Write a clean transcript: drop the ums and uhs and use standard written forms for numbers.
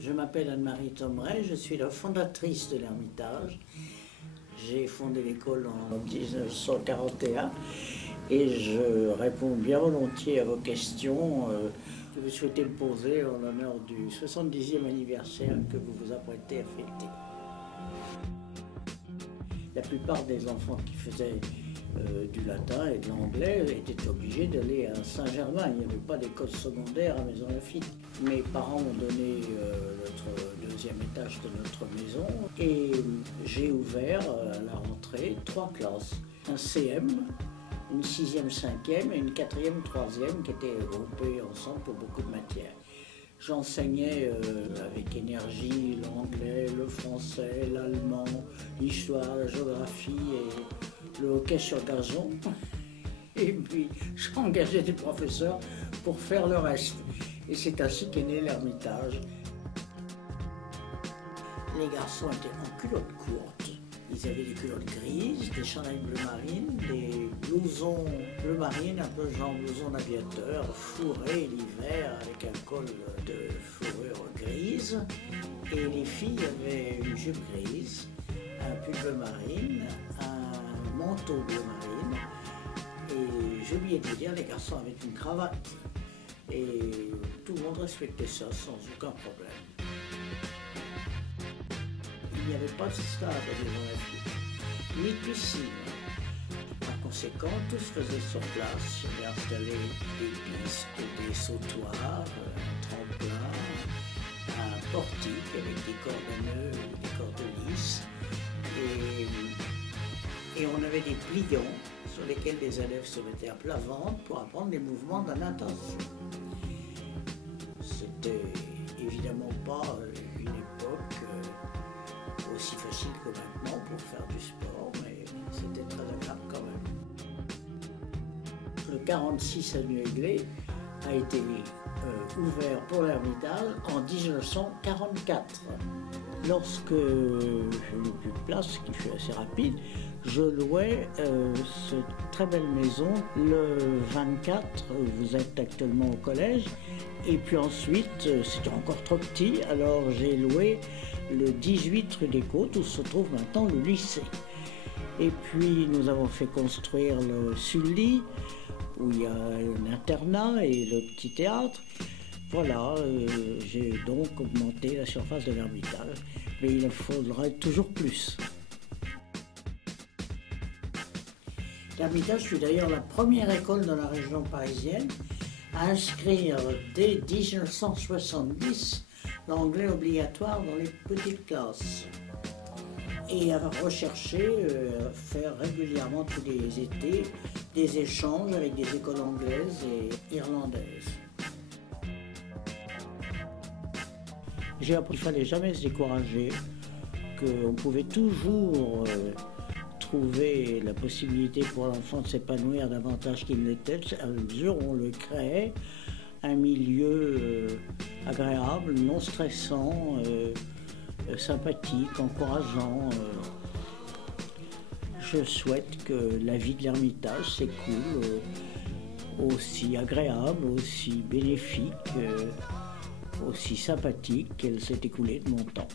Je m'appelle Anne-Marie Thomeray, je suis la fondatrice de l'Ermitage. J'ai fondé l'école en 1941 et je réponds bien volontiers à vos questions que vous souhaitez me poser en l'honneur du 70e anniversaire que vous vous apprêtez à fêter. La plupart des enfants qui faisaient du latin et de l'anglais étaient obligés d'aller à Saint-Germain. Il n'y avait pas d'école secondaire à Maisons-Laffitte. Mes parents m'ont donné notre deuxième étage de notre maison et j'ai ouvert à la rentrée 3 classes. Un CM, une 6e, 5e et une 4e, 3e qui étaient groupées ensemble pour beaucoup de matières. J'enseignais avec énergie l'anglais, le français, l'allemand, l'histoire, la géographie et le hockey sur gazon. Et puis j'engageais des professeurs pour faire le reste. Et c'est ainsi qu'est né l'Ermitage. Les garçons étaient en culottes courtes. Ils avaient des culottes grises, des chandails bleu marine, des blousons bleu marine, un peu genre blouson d'aviateur, fourrés l'hiver avec un col de fourrure grise. Et les filles avaient une jupe grise, un pull bleu marine, un manteau bleu marine. Et j'ai oublié de dire, les garçons avaient une cravate. Et tout le monde respectait ça sans aucun problème. Il n'y avait pas de stade à Maisons-Laffitte, ni de piscine. Par conséquent, tout se faisait sur place. J'avais installé des pistes, des sautoirs, un tremplin, un portique avec des cordonneux, des cordes lisses. Et on avait des pliants sur lesquels les élèves se mettaient à plat ventre pour apprendre les mouvements de la natation. C'était évidemment pas une époque aussi facile que maintenant pour faire du sport, mais c'était très agréable quand même. Le 46 avenue Aiglé a été ouvert pour l'Ermitage en 1944. Lorsque je n'ai plus de place, ce qui fut assez rapide, je louais cette très belle maison le 24, vous êtes actuellement au collège, et puis ensuite, c'était encore trop petit, alors j'ai loué le 18 rue des Côtes, où se trouve maintenant le lycée. Et puis nous avons fait construire le Sully, où il y a un internat et le petit théâtre. Voilà, j'ai donc augmenté la surface de l'Ermitage, mais il en faudra toujours plus. L'Ermitage fut d'ailleurs la première école dans la région parisienne à inscrire dès 1970 l'anglais obligatoire dans les petites classes et à rechercher, faire régulièrement tous les étés des échanges avec des écoles anglaises et irlandaises. J'ai appris qu'il ne fallait jamais se décourager, qu'on pouvait toujours trouver la possibilité pour l'enfant de s'épanouir davantage qu'il ne l'était, à mesure où on le créait, un milieu agréable, non stressant, sympathique, encourageant. Je souhaite que la vie de l'Ermitage s'écoule aussi agréable, aussi bénéfique, aussi sympathique qu'elle s'est écoulée de mon temps.